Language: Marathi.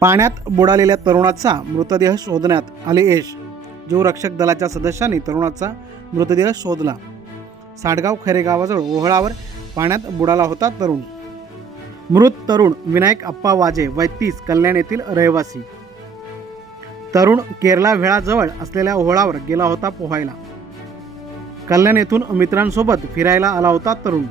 पाण्यात बुडालेल्या तरुणाचा मृतदेह शोधण्यात आले यश. जीवरक्षक दलाच्या सदस्यांनी तरुणाचा मृतदेह शोधला. साडगाव खरे गावाजवळ ओहळावर पाण्यात बुडाला होता तरुण. मृत तरुण विनायक अप्पा वाजे वय तीस कल्याण येथील रहिवासी. तरुण केरला वेळाजवळ असलेल्या ओहळावर गेला होता पोहायला. कल्याण येथून मित्रांसोबत फिरायला आला होता तरुण.